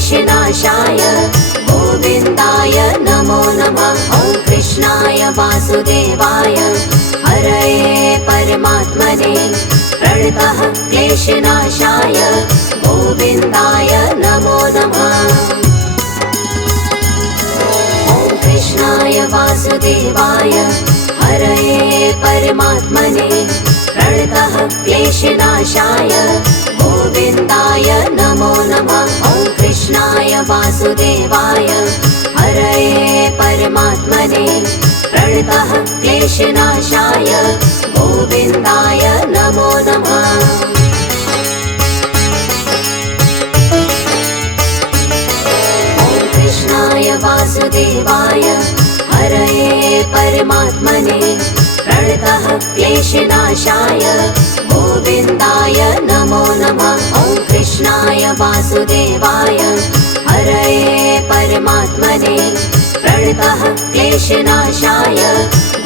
क्लेशनाशाय गोविन्दाय नमो नमः। ॐ कृष्णाय वासुदेवाय हरये परमात्मने प्रणतः क्लेशनाशाय गोविन्दाय नमो नमः। ॐ कृष्णाय वासुदेवाय हरये परमात्मने प्रणतः क्लेशनाशाय गोविन्दाय नमो नमः। ॐ कृष्णाय वासुदेवाय हरये परमात्मने प्रणतः क्लेशनाशाय गोविन्दाय नमो नमः। ॐ कृष्णाय वासुदेवाय हरये परमात्मने प्रणतः क्लेशनाशाय गोविन्दाय नमो नमः। ॐ कृष्णाय वासुदेवाय हरये परमात्मने प्रणतः क्लेशनाशाय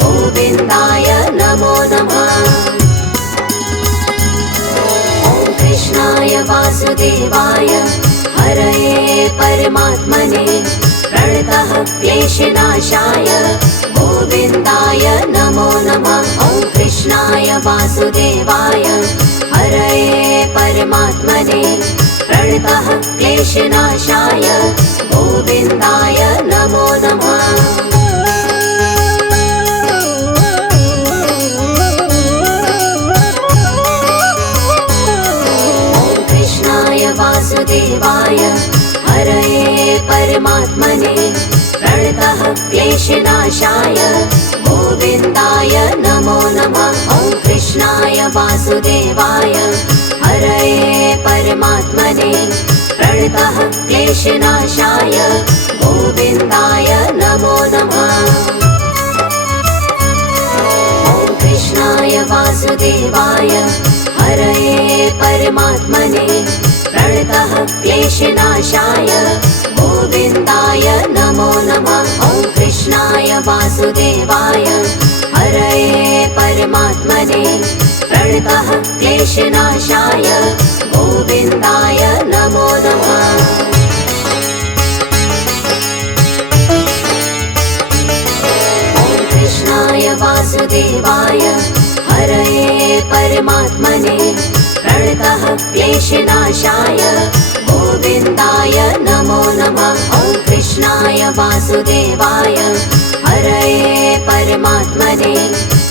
गोविन्दाय नमो नमः। ॐ कृष्णाय वासुदेवाय हरये परमात्मने प्रणतः क्लेशनाशाय गोविन्दाय नमो नमः। ॐ कृष्णाय वासुदेवाय हरये परमात्मने प्रणतः क्लेशनाशाय गोविन्दाय नमो नमः। ॐ कृष्णाय वासुदेवाय हरये परमात्मने प्रणतः क्लेशनाशाय गोविन्दाय नमो नमः। ॐ कृष्णाय वासुदेवाय हरये परमात्मने प्रणतः क्लेशनाशाय गोविन्दाय नमो नमः। ॐ कृष्णाय वासुदेवाय हरये परमात्मने प्रणतः क्लेशनाशाय गोविन्दाय नमो नमः। ॐ कृष्णाय वासुदेवाय हरये परमात्मने प्रणतः क्लेशनाशाय गोविन्दाय नमो नमः। ॐ कृष्णाय वासुदेवाय हरये परमात्मने प्रणतः क्लेशनाशाय गोविन्दाय नमो नमः। ॐ कृष्णाय वासुदेवाय हरये परमात्मने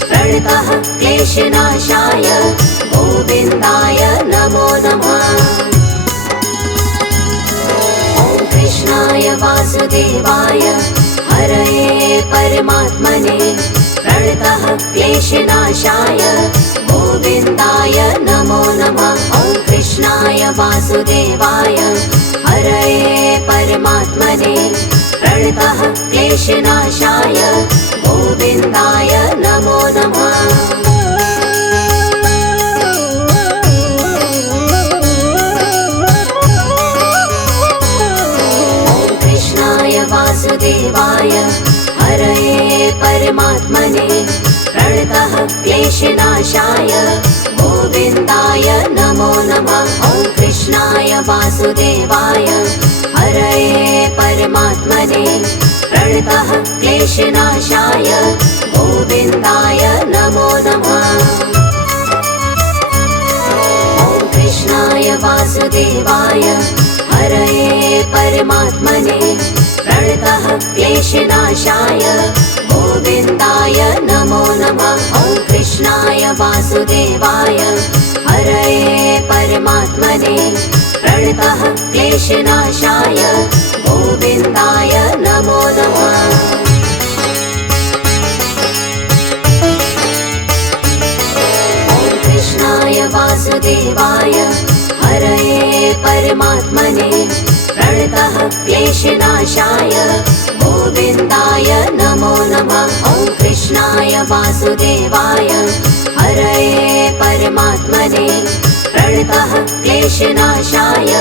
प्रणतः क्लेशनाशाय गोविन्दाय नमो नमः। ॐ कृष्णाय वासुदेवाय हरये परमात्मने प्रणतः क्लेशनाशाय गोविन्दाय नमो नमः। ॐ कृष्णाय वासुदेवाय हरये परमात्मने प्रणतः क्लेशनाशाय गोविन्दाय नमो नमः। ॐ कृष्णाय वासुदेवाय हरये परमात्मने प्रणतः क्लेशनाशाय गोविन्दाय नमो नमः। ॐ कृष्णाय वासुदेवाय हरये परमात्मने प्रणतः क्लेशनाशाय गोविन्दाय नमो नमः। ॐ कृष्णाय वासुदेवाय हरये परमात्मने प्रणतः क्लेशनाशाय गोविन्दाय नमो नमः। ॐ कृष्णाय वासुदेवाय हरये परमात्मने प्रणतः क्लेशनाशाय गोविन्दाय नमो नमः। ॐ कृष्णाय वासुदेवाय हरये परमात्मने प्रणतः क्लेशनाशाय गोविन्दाय नमो नमः। ॐ कृष्णाय वासुदेवाय हरये परमात्मने प्रणतः क्लेशनाशाय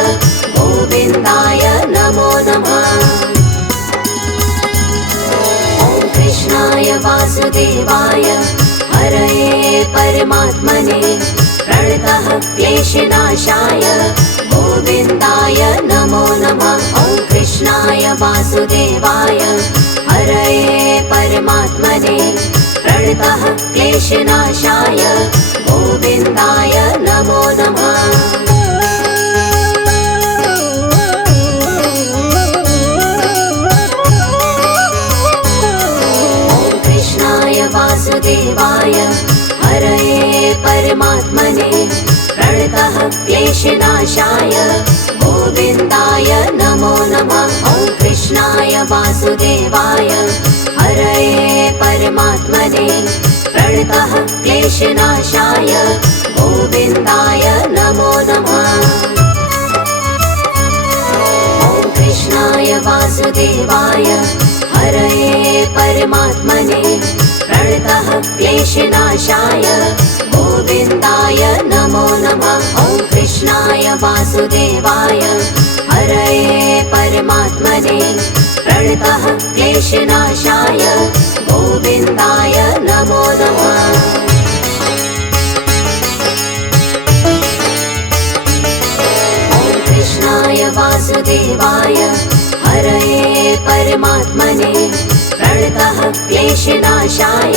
गोविन्दाय नमो नमः। ॐ कृष्णाय वासुदेवाय हरये परमात्मने प्रणतः क्लेशनाशाय गोविन्दाय नमो नमः। वासुदेवाय हरये परमात्मने प्रणतः क्लेशनाशाय गोविन्दाय नमो नमः। वासुदेवाय हरये परमात्मने प्रणतः क्लेशनाशाय गोविन्दाय नमो नमः। ॐ कृष्णाय वासुदेवाय हरये परमात्मने प्रणतः क्लेशनाशाय गोविन्दाय नमो नमः। ॐ कृष्णाय वासुदेवाय हरये परमात्मने प्रणतः क्लेशनाशाय गोविन्दाय नमो नमः। ॐ कृष्णाय वासुदेवाय हरये परमात्मने प्रणतः क्लेशनाशाय गोविन्दाय नमो नमः। ॐ कृष्णाय वासुदेवाय हरये परमात्मने प्रणतः क्लेशनाशाय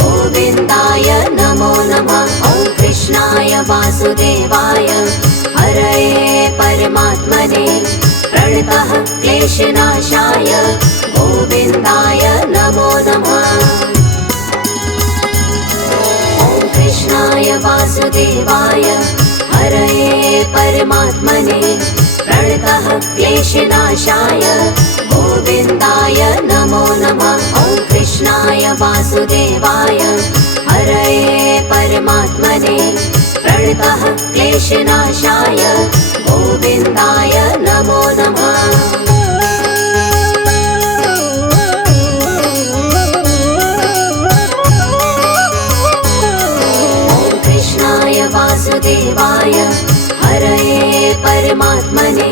गोविन्दाय नमो नमः। ॐ कृष्णाय वासुदेवाय हरये परमात्मने प्रणतः क्लेशनाशाय गोविन्दाय नमो नमः। ॐ कृष्णाय वासुदेवाय हरये परमात्मने प्रणतः क्लेशनाशाय गोविन्दाय नमो नमः। ॐ कृष्णाय वासुदेवाय हरये परमात्मने प्रणतः क्लेशनाशाय गोविन्दाय नमो नमः। ॐ कृष्णाय वासुदेवाय हरये परमात्मने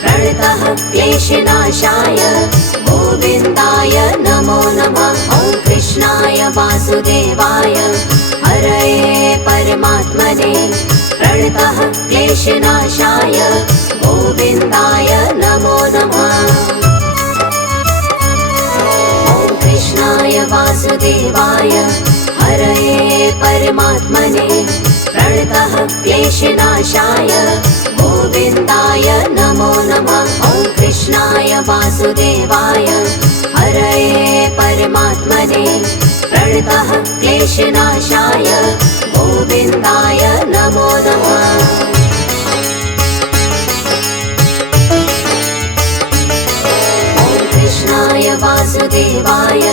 प्रणतः क्लेशनाशाय गोविन्दाय नमो नमः। ॐ कृष्णाय वासुदेवाय हरये परमात्मने प्रणतः क्लेशनाशाय गोविन्दाय नमो नमः। ॐ कृष्णाय वासुदेवाय हरये परमात्मने प्रणतः क्लेशनाशाय गोविन्दाय नमो नमः। ॐ कृष्णाय वासुदेवाय हरये परमात्मने प्रणतः क्लेशनाशाय गोविन्दाय नमो नमः। ॐ कृष्णाय वासुदेवाय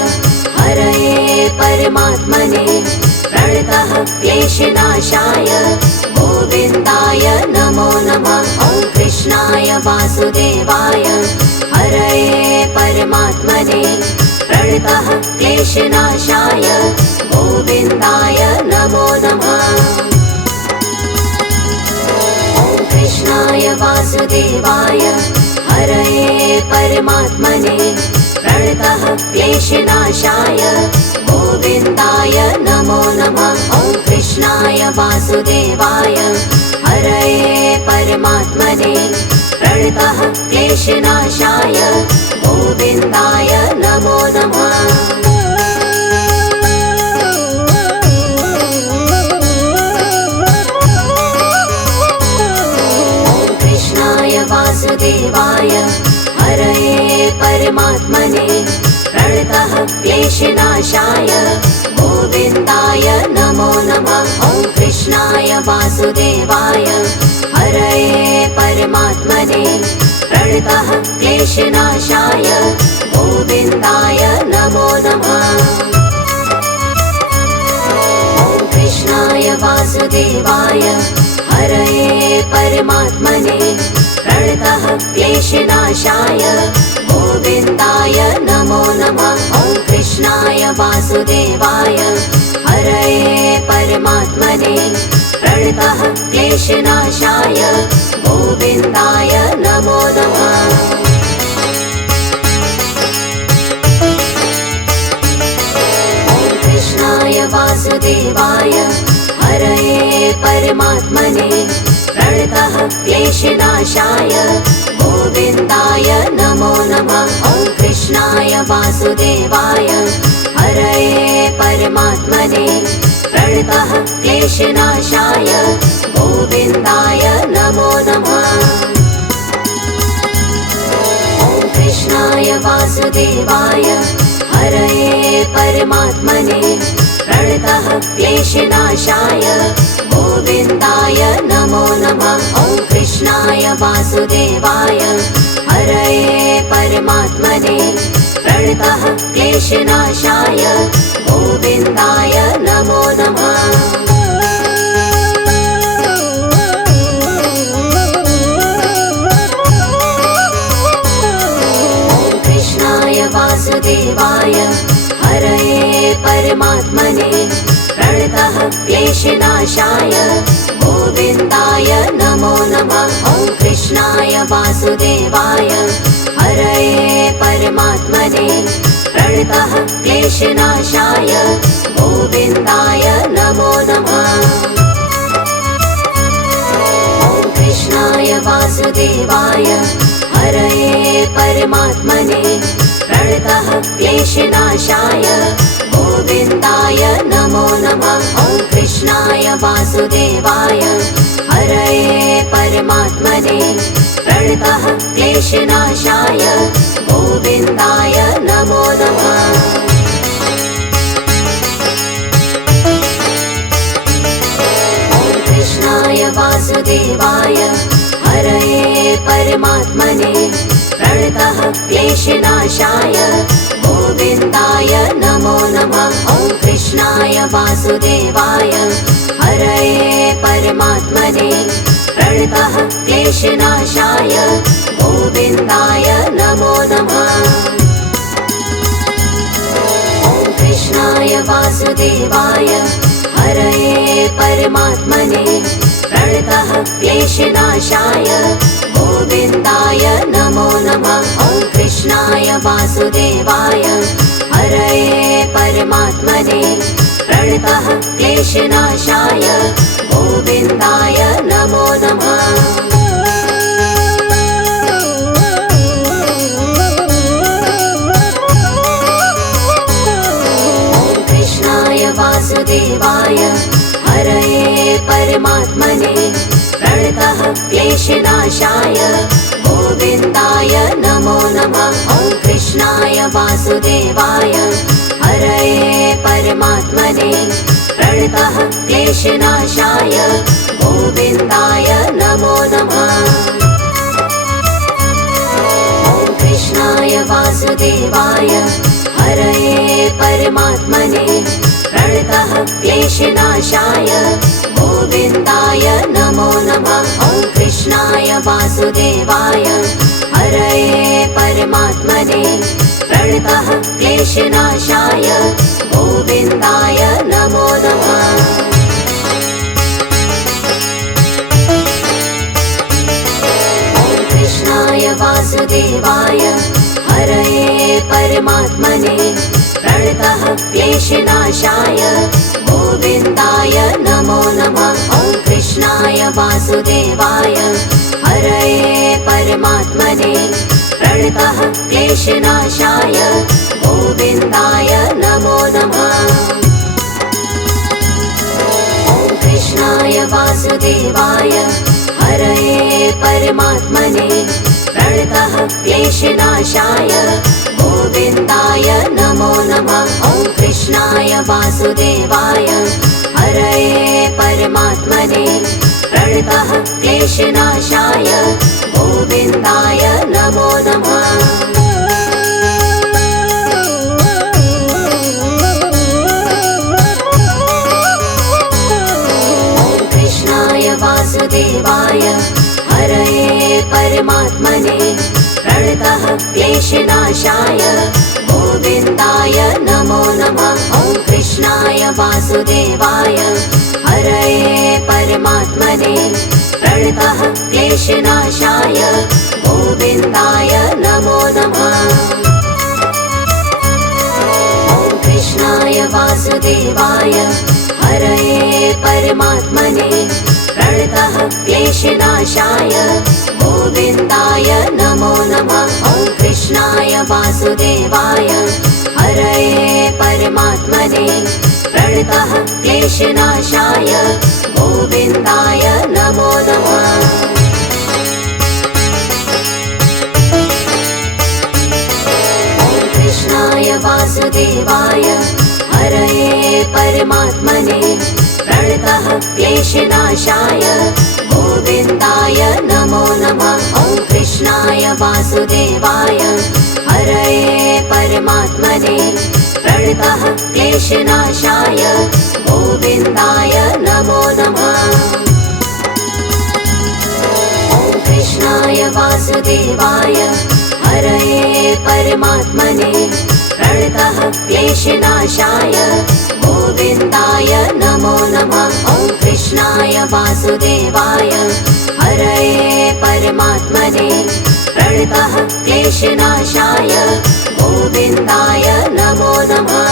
हरये परमात्मने प्रणतः क्लेशनाशाय गोविन्दाय नमो नमः। ॐ कृष्णाय वासुदेवाय हरये परमात्मने प्रणतः क्लेशनाशाय गोविन्दाय नमो नमः। ॐ कृष्णाय वासुदेवाय हरये परमात्मने प्रणतः क्लेशनाशाय गोविन्दाय नमो नमः। ॐ कृष्णाय वासुदेवाय हरये परमात्मने प्रणतः क्लेशनाशाय गोविन्दाय नमो नमः। ॐ कृष्णाय वासुदेवाय हरये परमात्मने प्रणतः क्लेशनाशाय गोविन्दाय नमो नमः। ॐ कृष्णाय वासुदेवाय हरये परमात्मने प्रणतः क्लेशनाशाय गोविन्दाय नमो नमः। ॐ कृष्णाय वासुदेवाय हरये परमात्मने प्रणतः क्लेशनाशाय गोविन्दाय नमो नमः। ॐ कृष्णाय वासुदेवाय हरये परमात्मने प्रणतः क्लेशनाशाय गोविन्दाय नमो नमः। ॐ कृष्णाय वासुदेवाय हरये परमात्मने प्रणतः क्लेशनाशाय गोविन्दाय नमो नमः। वासुदेवाय हरये परमात्मने प्रणतः क्लेशनाशाय गोविन्दाय नमो नमः। ॐ कृष्णाय वासुदेवाय हरये परमात्मने प्रणतः क्लेशनाशाय गोविन्दाय नमो नमः। ॐ कृष्णाय वासुदेवाय हरये परमात्मने प्रणतः क्लेशनाशाय गोविन्दाय नमो नमः। ॐ कृष्णाय वासुदेवाय हरये परमात्मने प्रणतः क्लेशनाशाय गोविन्दाय नमो नमः। ॐ कृष्णाय वासुदेवाय हरये परमात्मने प्रणतः क्लेशनाशाय गोविन्दाय नमो नमः। ॐ कृष्णाय वासुदेवाय हरये परमात्मने प्रणतः क्लेशनाशाय गोविन्दाय नमो नमः। ॐ कृष्णाय वासुदेवाय हरये परमात्मने प्रणतः क्लेशनाशाय गोविन्दाय नमो नमः। ॐ कृष्णाय वासुदेवाय हरये परमात्मने प्रणतः क्लेशनाशाय गोविन्दाय नमो नमः। ॐ कृष्णाय वासुदेवाय हरये परमात्मने प्रणतः क्लेशनाशाय गोविन्दाय नमो नमः। ॐ कृष्णाय वासुदेवाय हरये परमात्मने प्रणतः क्लेशनाशाय गोविन्दाय नमो नमः। ॐ कृष्णाय वासुदेवाय हरये परमात्मने प्रणतः क्लेशनाशाय गोविन्दाय नमो नमः। ॐ कृष्णाय वासुदेवाय हरये परमात्मने प्रणतः क्लेशनाशाय गोविन्दाय नमो नमः। ॐ कृष्णाय वासुदेवाय हरये परमात्मने प्रणतः क्लेशनाशाय गोविन्दाय नमो नमः। ॐ कृष्णाय वासुदेवाय हरये परमात्मने प्रणतः क्लेशनाशाय गोविन्दाय नमो नमः। ॐ कृष्णाय वासुदेवाय हरये परमात्मने प्रणतः क्लेशनाशाय गोविन्दाय नमो नमः। ॐ कृष्णाय वासुदेवाय हरये परमात्मने प्रणतः क्लेशनाशाय गोविन्दाय नमो नमः। ॐ कृष्णाय वासुदेवाय हरये परमात्मने प्रणतः क्लेशनाशाय गोविन्दाय नमो नमः। ॐ कृष्णाय वासुदेवाय हरये परमात्मने प्रणतः क्लेशनाशाय गोविन्दाय नमो नमः। ॐ कृष्णाय वासुदेवाय हरये परमात्मने प्रणतः क्लेशनाशाय गोविन्दाय नमो नमः। ॐ कृष्णाय वासुदेवाय हरये परमात्मने प्रणतः क्लेशनाशाय गोविन्दाय नमो नमः। ॐ कृष्णाय वासुदेवाय हरये परमात्मने प्रणतः क्लेशनाशाय गोविन्दाय नमो नमः। ॐ कृष्णाय वासुदेवाय हरये परमात्मने प्रणतः क्लेशनाशाय गोविन्दाय नमो नमः। ॐ कृष्णाय कृष्णाय वासुदेवाय हरये परमात्मने प्रणतः क्लेशनाशाय गोविन्दाय नमो नमः। कृष्णाय वासुदेवाय हरये परमात्मने प्रणतः क्लेशनाशाय गोविन्दाय नमो नमः। ॐ कृष्णाय वासुदेवाय हरये परमात्मने प्रणतः क्लेशनाशाय गोविन्दाय नमो नमः। ॐ कृष्णाय वासुदेवाय हरये परमात्मने प्रणतः क्लेशनाशाय गोविन्दाय नमो नमः। ॐ कृष्णाय वासुदेवाय हरये परमात्मने प्रणतः क्लेशनाशाय गोविन्दाय नमो नमः।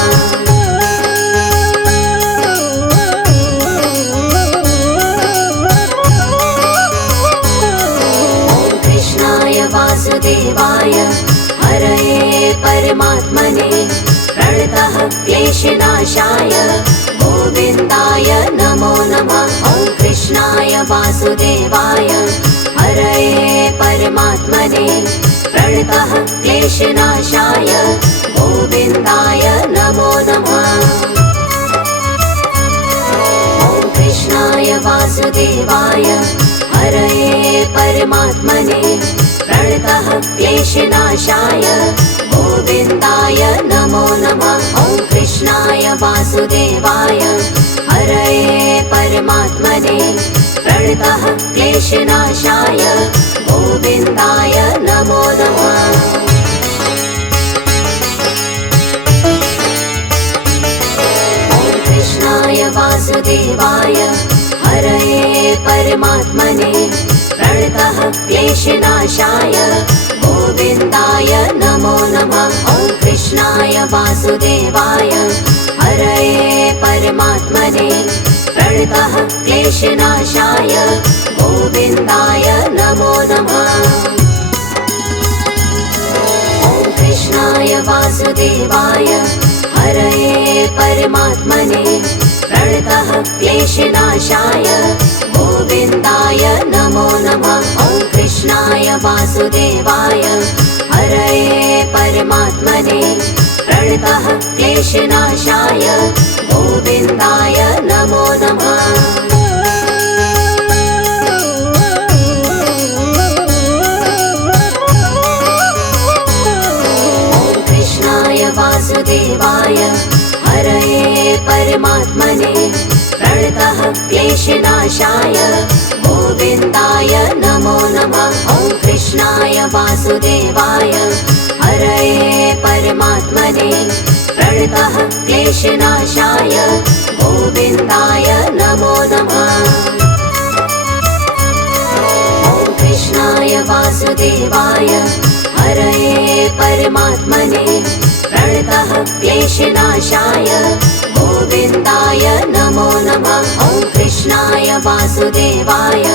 वासुदेवाय हरये परमात्मने प्रणतः क्लेशनाशाय गोविन्दाय नमो नमः। ॐ कृष्णाय वासुदेवाय हरये परमात्मने प्रणतः क्लेशनाशाय गोविन्दाय नमो नमः। ॐ कृष्णाय वासुदेवाय हरये परमात्मने प्रणतः क्लेशनाशाय गोविन्दाय नमो नमः। ॐ कृष्णाय वासुदेवाय हरये परमात्मने प्रणतः क्लेशनाशाय गोविन्दाय नमो नमः। ॐ कृष्णाय वासुदेवाय हरये परमात्मने प्रणतः क्लेशनाशाय गोविन्दाय नमो नमः। ॐ कृष्णाय वासुदेवाय हरये परमात्मने प्रणतः क्लेशनाशाय गोविन्दाय नमो नमः। ॐ कृष्णाय वासुदेवाय हरये परमात्मने प्रणतः क्लेशनाशाय गोविन्दाय नमो नमः। ॐ कृष्णाय वासुदेवाय हरये परमात्मने प्रणतः क्लेशनाशाय गोविन्दाय नमो नमः। ॐ कृष्णाय वासुदेवाय हरये परमात्मने प्रणतः क्लेशनाशाय गोविन्दाय नमो नमः। ॐ कृष्णाय वासुदेवाय हरये परमात्मने प्रणतः क्लेशनाशाय गोविन्दाय नमो नमः। ॐ कृष्णाय वासुदेवाय हरये परमात्मने प्रणतः क्लेशनाशाय गोविन्दाय नमो नमः। ॐ कृष्णाय वासुदेवाय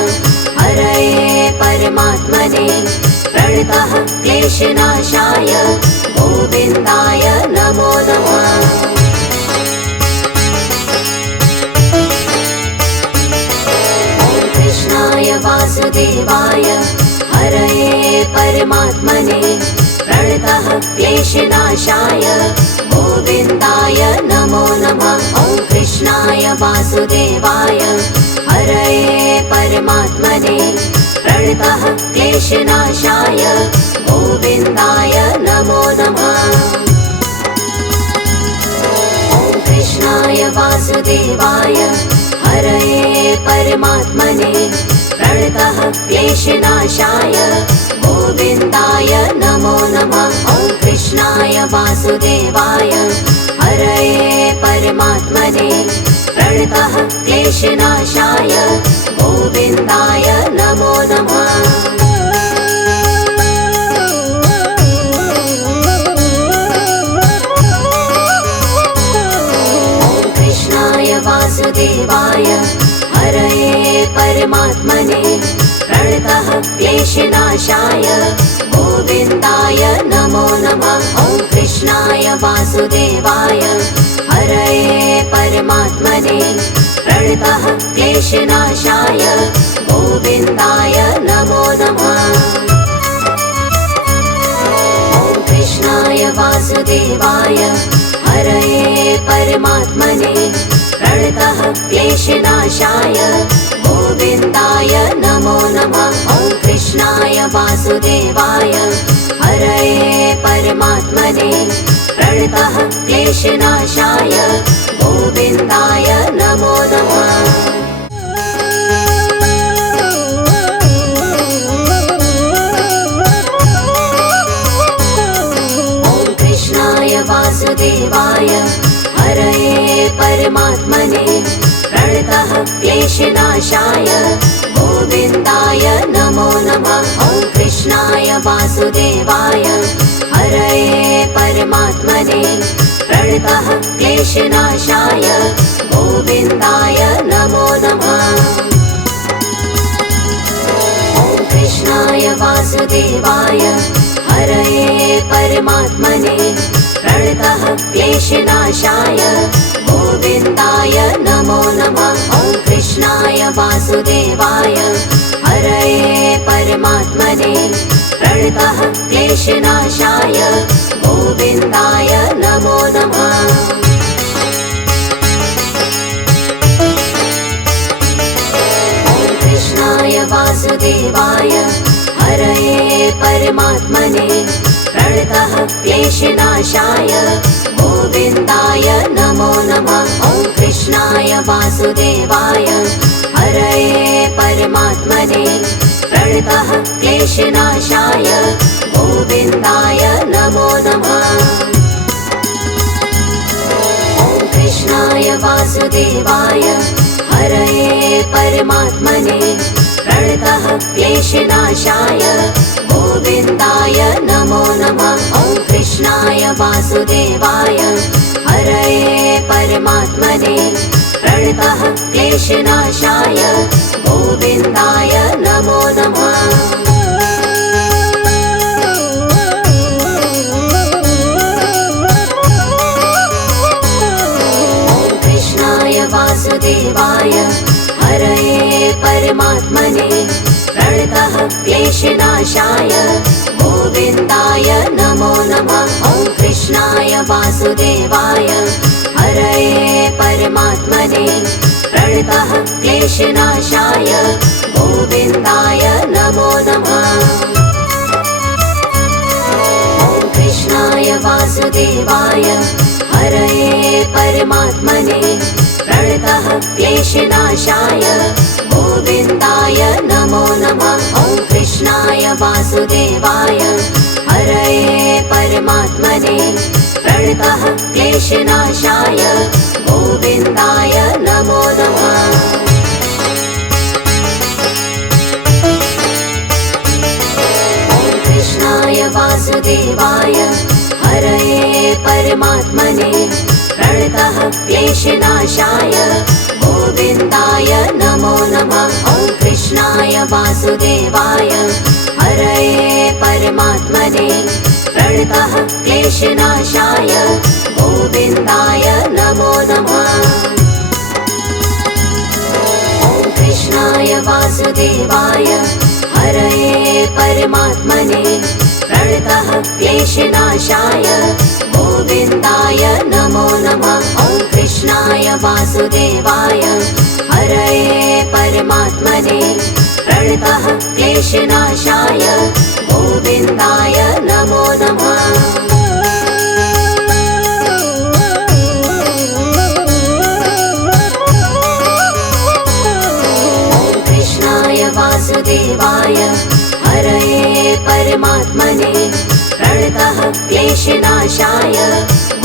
हरये परमात्मने प्रणतः क्लेशनाशाय गोविन्दाय नमो नमः। ॐ कृष्णाय वासुदेवाय हरये परमात्मने प्रणतः क्लेशनाशाय गोविन्दाय नमो नमः। ॐ कृष्णाय वासुदेवाय हरये परमात्मने प्रणतः क्लेशनाशाय गोविन्दाय नमो नमः। ॐ कृष्णाय वासुदेवाय हरये परमात्मने प्रणतः क्लेशनाशाय गोविन्दाय नमो नमः। ॐ कृष्णाय वासुदेवाय हरये परमात्मने प्रणतः क्लेशनाशाय गोविन्दाय नमो नमः। ॐ कृष्णाय वासुदेवाय हरये परमात्मने प्रणतः क्लेशनाशाय गोविन्दाय नमो वासुदेवाय हरये परमात्मने प्रणतः क्लेशनाशाय गोविन्दाय नमो नमः। ॐ कृष्णाय वासुदेवाय हरये परमात्मने प्रणतः क्लेशनाशाय गोविन्दाय नमो नमः। ॐ कृष्णाय वासुदेवाय हरये परमात्मने प्रणतः क्लेशनाशाय गोविन्दाय नमो नमः। ॐ कृष्णाय वासुदेवाय हरये परमात्मने प्रणतः क्लेशनाशाय गोविन्दाय नमो नमः। ॐ कृष्णाय वासुदेवाय हरये परमात्मने प्रणतः क्लेशनाशाय गोविन्दाय नमो नमः। ॐ कृष्णाय वासुदेवाय हरये परमात्मने प्रणतः क्लेशनाशाय गोविन्दाय नमो नमः। ॐ कृष्णाय वासुदेवाय हरये परमात्मने प्रणतः क्लेशनाशाय गोविन्दाय नमो नमः। ॐ कृष्णाय वासुदेवाय हरये परमात्मने प्रणतः क्लेशनाशाय गोविन्दाय नमो नमः। ॐ कृष्णाय वासुदेवाय हरये परमात्मने प्रणतः क्लेशनाशाय गोविन्दाय नमो नमः। ॐ कृष्णाय वासुदेवाय हरये परमात्मने प्रणतः क्लेशनाशाय गोविन्दाय नमो नमः। ॐ कृष्णाय वासुदेवाय हरये परमात्मने प्रणतः क्लेशनाशाय गोविन्दाय नमो नमः। ॐ कृष्णाय वासुदेवाय हरये परमात्मने प्रणतः क्लेशनाशाय गोविन्दाय नमो नमः। ॐ कृष्णाय वासुदेवाय हरये परमात्मने प्रणतः क्लेशनाशाय गोविन्दाय नमो नमः। ॐ कृष्णाय वासुदेवाय हरये परमात्मने प्रणतः क्लेशनाशाय गोविन्दाय नमो नमः। ॐ कृष्णाय वासुदेवाय हरये परमात्मने प्रणतः क्लेशनाशाय गोविन्दाय नमो नमः। ॐ कृष्णाय वासुदेवाय हरये परमात्मने प्रणतः क्लेशनाशाय गोविन्दाय नमो नमः। ॐ कृष्णाय वासुदेवाय हरये परमात्मने प्रणतः क्लेशनाशाय गोविन्दाय नमो नमः। ॐ कृष्णाय वासुदेवाय हरये परमात्मने प्रणतः क्लेशनाशाय गोविन्दाय नमो नमः। ॐ कृष्णाय वासुदेवाय हरये परमात्मने प्रणतः क्लेशनाशाय गोविन्दाय नमो नमः। ॐ कृष्णाय वासुदेवाय हरये परमात्मने प्रणतः क्लेशनाशाय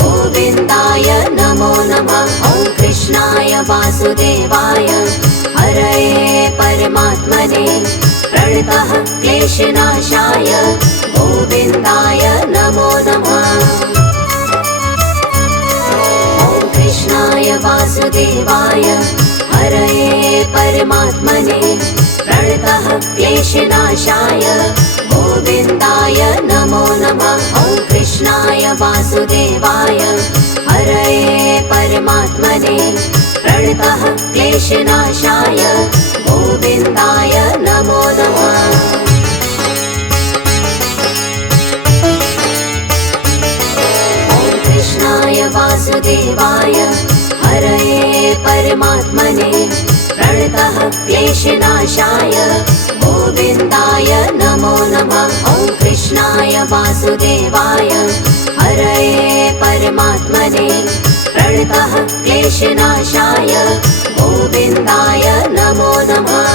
गोविन्दाय नमो नमः। ॐ कृष्णाय वासुदेवाय हरये परमात्मने प्रणतः क्लेशनाशाय गोविन्दाय नमो नमः। ॐ कृष्णाय वासुदेवाय हरये परमात्मने प्रणतः क्लेशनाशाय गोविन्दाय नमो नमः। ॐ कृष्णाय वासुदेवाय परमात्मने प्रणतः क्लेशनाशाय गोविन्दाय नमो नमः। ॐ कृष्णाय वासुदेवाय हरये परमात्मने प्रणतः क्लेशनाशाय गोविन्दाय नमो नमः। ॐ कृष्णाय वासुदेवाय हरये परमात्मने प्रणतः क्लेशनाशाय गोविन्दाय नमो नमः।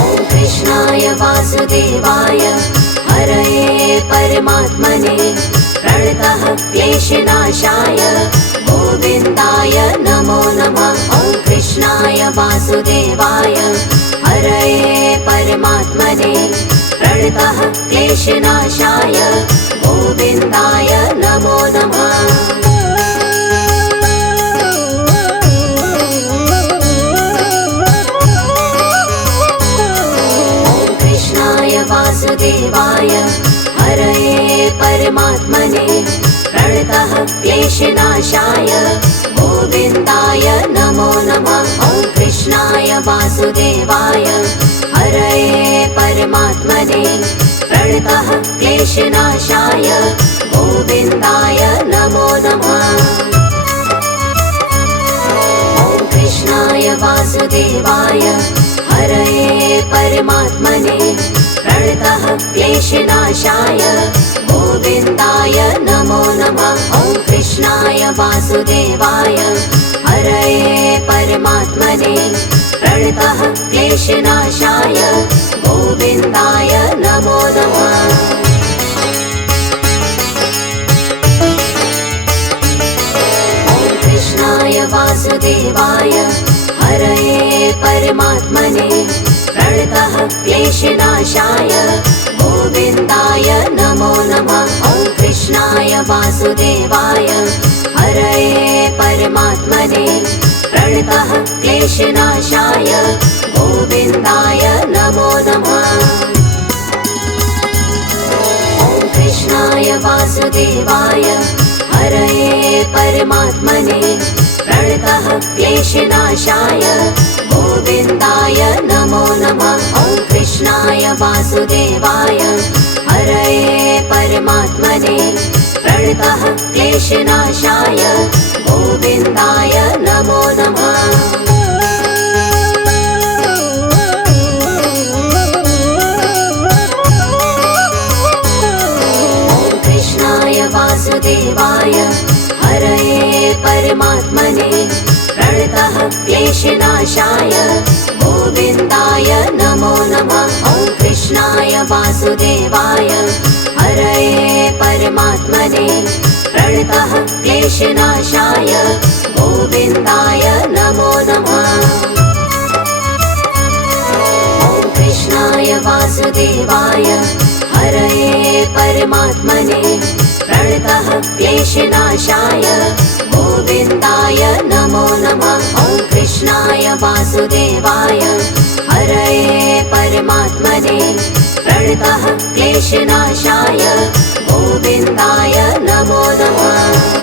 ॐ कृष्णाय वासुदेवाय हरये परमात्मने प्रणतः क्लेशनाशाय गोविन्दाय नमो नमः। ॐ कृष्णाय वासुदेवाय हरये परमात्मने प्रणतः क्लेशनाशाय गोविन्दाय नमो नमः। ॐ कृष्णाय वासुदेवाय हरये परमात्मने प्रणतः क्लेशनाशाय गोविन्दाय नमो नमः। ॐ कृष्णाय वासुदेवाय हरये परमात्मने प्रणतः क्लेशनाशाय गोविन्दाय नमो नमः। ॐ कृष्णाय वासुदेवाय हरये परमात्मने प्रणतः क्लेशनाशाय गोविन्दाय नमो नमः। ॐ कृष्णाय वासुदेवाय हरये परमात्मने प्रणतः क्लेशनाशाय गोविन्दाय नमो नमः। ॐ कृष्णाय वासुदेवाय हरये परमात्मने प्रणतः क्लेशनाशाय गोविन्दाय नमो नमः। ॐ कृष्णाय वासुदेवाय हरये परमात्मने प्रणतः क्लेशनाशाय गोविन्दाय नमो नमः। ॐ कृष्णाय वासुदेवाय हरये परमात्मने प्रणतः क्लेशनाशाय गोविन्दाय नमो नमः। ॐ कृष्णाय वासुदेवाय हरये परमात्मने प्रणतः क्लेशनाशाय गोविन्दाय नमो नमः। ॐ कृष्णाय वासुदेवाय हरये परमात्मने प्रणतः क्लेशनाशाय गोविन्दाय नमो नमः। ॐ कृष्णाय वासुदेवाय हरये परमात्मने प्रणतः क्लेशनाशाय गोविन्दाय नमो नमः। ॐ कृष्णाय वासुदेवाय हरये परमात्मने प्रणतः क्लेशनाशाय गोविन्दाय नमो नमः। ॐ कृष्णाय वासुदेवाय हरये परमात्मने प्रणतः क्लेशनाशाय गोविन्दाय